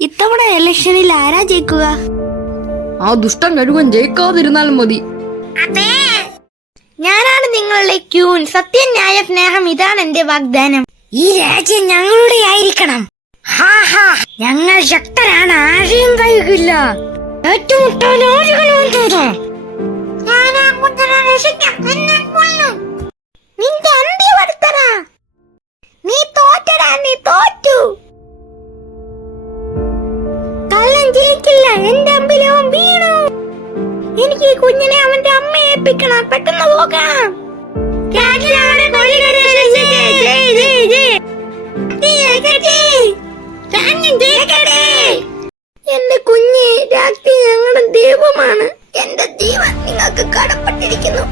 ഇത്തവണ ഇലക്ഷനിൽ ആരാ ജയിക്കുക? ആ ദുഷ്ടൻ കഴുകൻ ജയിക്കാതിരുന്നാൽ മതി. അതെ, ഞാനാണ് നിങ്ങളുടെ ക്യൂൻ. സത്യം, ന്യായ, സ്നേഹം, ഇതാണ് എന്റെ വാഗ്ദാനം. ഈ രാജ്യം ഞങ്ങളുടെ ആയിരിക്കണം. ഞങ്ങൾ ശക്തരാണ്, ആരെയും കഴിക്കില്ല. ഏറ്റുമുട്ടാൻ ആളുകളും തോന്നും. നിന്റെ അന്ത്യം അടുത്തടാ. നീ തോറ്റടാ, നീ തോറ്റു. കള്ളൻ ജയിക്കില്ല, എന്റെ അമ്പിലവൻ വീണു. എനിക്ക് ഈ കുഞ്ഞിനെ അവന്റെ അമ്മയെ ഏൽപ്പിക്കണം. പെട്ടെന്ന് പോകാം. എന്റെ കുഞ്ഞ് രാത്രി ഞങ്ങളുടെ ദൈവമാണ്. എന്റെ ജീവൻ നിങ്ങൾക്ക് കടപ്പെട്ടിരിക്കുന്നു.